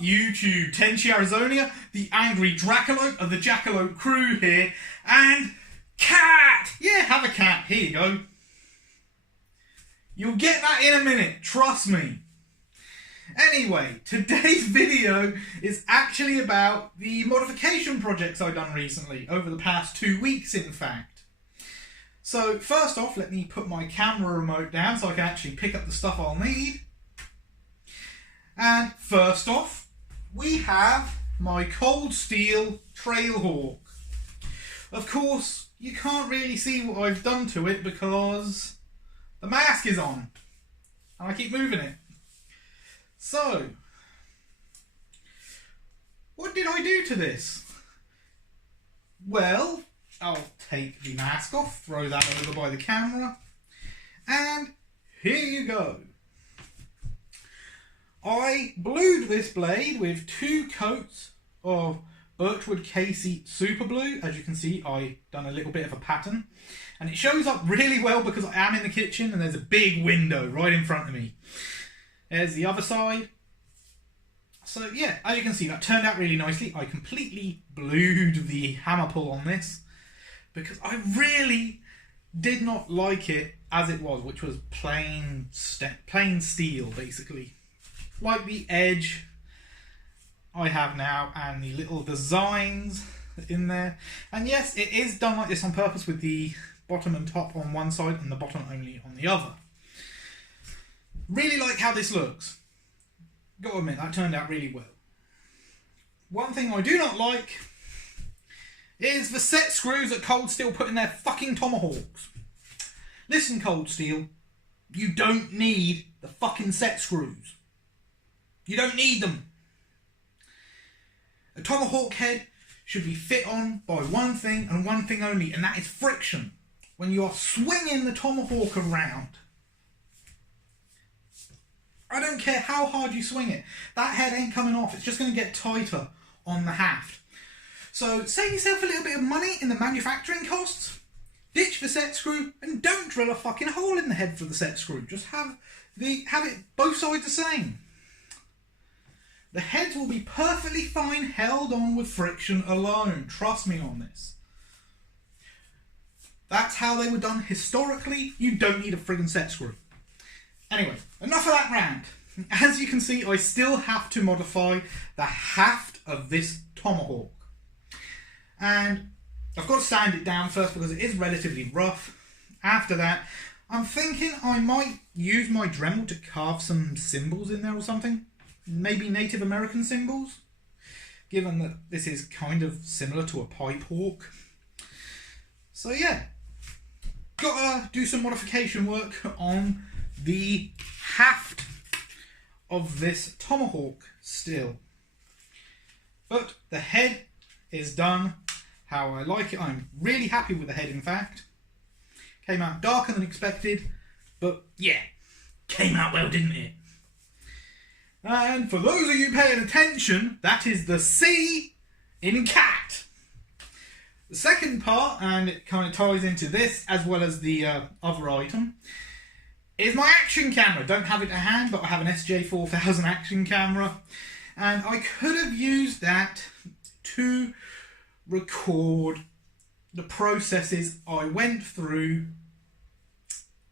YouTube? Tenchi Arizona, the angry Dracolope of the Dracolope crew here, and cat! Yeah, have a cat. Here you go. You'll get that in a minute, trust me. Anyway, today's video is actually about the modification projects I've done recently, over the past 2 weeks in fact. So first off, let me put my camera remote down so I can actually pick up the stuff I'll need. And first off, we have my cold steel Trailhawk. Of course, you can't really see what I've done to it because the mask is on and I keep moving it. So, what did I do to this? Well, I'll take the mask off, throw that over by the camera, and here you go. I blued this blade with 2 coats of Birchwood Casey Super Blue. As you can see, I've done a little bit of a pattern. And it shows up really well because I am in the kitchen and there's a big window right in front of me. There's the other side. So yeah, as you can see, that turned out really nicely. I completely blued the hammer pull on this because I really did not like it as it was, which was plain steel basically. Like the edge I have now and the little designs in there. And yes, it is done like this on purpose with the bottom and top on one side and the bottom only on the other. Really like how this looks. Gotta admit, that turned out really well. One thing I do not like is the set screws that Cold Steel put in their fucking tomahawks. Listen, Cold Steel, you don't need the fucking set screws. You don't need them. A tomahawk head should be fit on by one thing and one thing only, and that is friction. When you are swinging the tomahawk around, I don't care how hard you swing it, that head ain't coming off. It's just going to get tighter on the haft. So save yourself a little bit of money in the manufacturing costs, ditch the set screw, and don't drill a fucking hole in the head for the set screw. Just have it both sides the same. The heads will be perfectly fine held on with friction alone. Trust me on this. That's how they were done historically. You don't need a friggin' set screw. Anyway, enough of that rant. As you can see, I still have to modify the haft of this tomahawk. And I've got to sand it down first because it is relatively rough. After that, I'm thinking I might use my Dremel to carve some symbols in there or something. Maybe Native American symbols, given that this is kind of similar to a pipe hawk. So yeah, gotta do some modification work on the haft of this tomahawk still. But the head is done how I like it. I'm really happy with the head, in fact. Came out darker than expected, but yeah, came out well, didn't it? And for those of you paying attention, that is the C in cat. The second part, and it kind of ties into this as well as the other item, is my action camera. Don't have it at hand, but I have an SJ4000 action camera. And I could have used that to record the processes I went through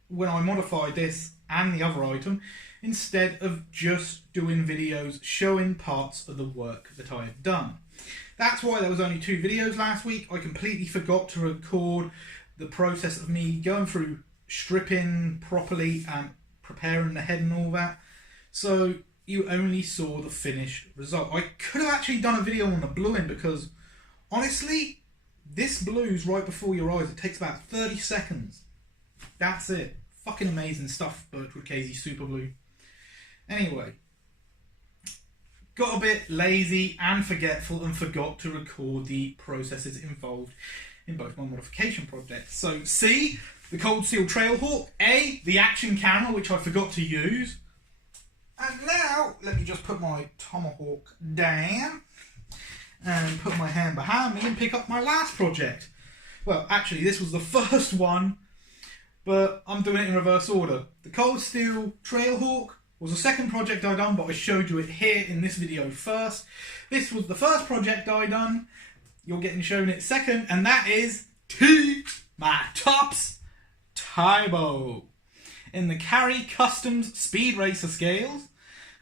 when I modified this and the other item, instead of just doing videos showing parts of the work that I have done. That's why there was only 2 videos last week. I completely forgot to record the process of me going through stripping properly and preparing the head and all that. So you only saw the finished result. I could have actually done a video on the bluing because honestly, this blues right before your eyes. It takes about 30 seconds. That's it. Fucking amazing stuff, Birchwood Casey Super Blue. Anyway, got a bit lazy and forgetful and forgot to record the processes involved in both my modification projects. So C, the Cold Steel Trailhawk, A, the action camera, which I forgot to use. And now, let me just put my tomahawk down and put my hand behind me and pick up my last project. Well, actually, this was the first one, but I'm doing it in reverse order. The Cold Steel Trailhawk, was the second project I done, but I showed you it here in this video first. This was the first project I done. You're getting shown it second, and that is my Tops Tybo in the Carry Customs Speed Racer scales.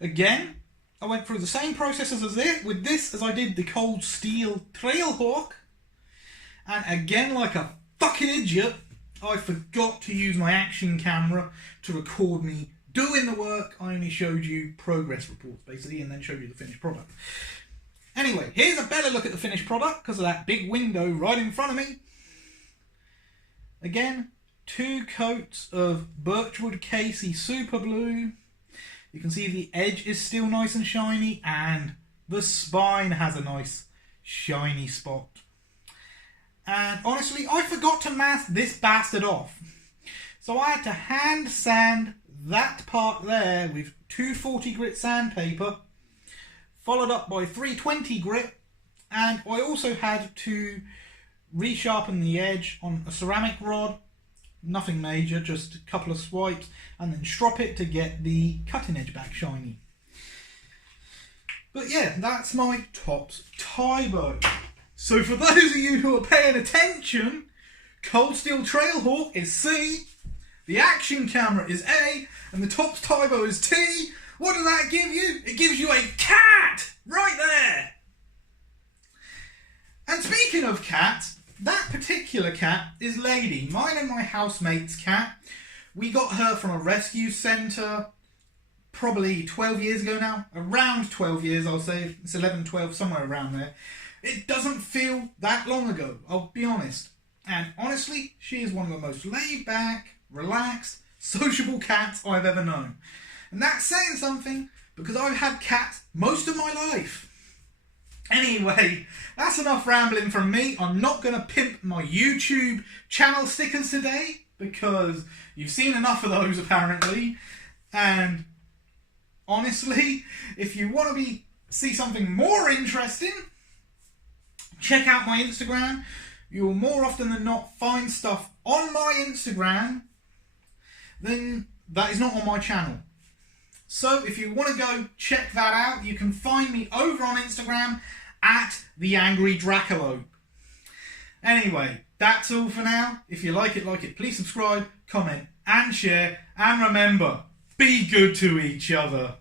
Again, I went through the same processes as this as I did the Cold Steel Trailhawk, and again, like a fucking idiot, I forgot to use my action camera to record me doing the work. I only showed you progress reports, basically, and then showed you the finished product. Anyway, here's a better look at the finished product because of that big window right in front of me. Again, 2 coats of Birchwood Casey Super Blue. You can see the edge is still nice and shiny, and the spine has a nice shiny spot. And honestly, I forgot to mask this bastard off. So I had to hand sand that part there with 240 grit sandpaper, followed up by 320 grit, and I also had to resharpen the edge on a ceramic rod. Nothing major, just a couple of swipes, and then strop it to get the cutting edge back shiny. But yeah, that's my Tops Tybo. So for those of you who are paying attention, Cold Steel Trailhawk is C, the action camera is A, and the Tops Tybo is T. What does that give you? It gives you a cat! Right there! And speaking of cats, that particular cat is Lady, mine and my housemate's cat. We got her from a rescue centre probably 12 years ago now. Around 12 years, I'll say. It's 11, 12, somewhere around there. It doesn't feel that long ago, I'll be honest. And honestly, she is one of the most laid back, relaxed, sociable cats I've ever known. And that's saying something, because I've had cats most of my life. Anyway, that's enough rambling from me. I'm not going to pimp my YouTube channel stickers today, because you've seen enough of those apparently. And honestly, if you want to see something more interesting, check out my Instagram. You'll more often than not find stuff on my Instagram then that is not on my channel. So if you want to go check that out, you can find me over on Instagram at the Angry Dracolope. Anyway, that's all for now. If you like it, please subscribe, comment and share, and remember, be good to each other.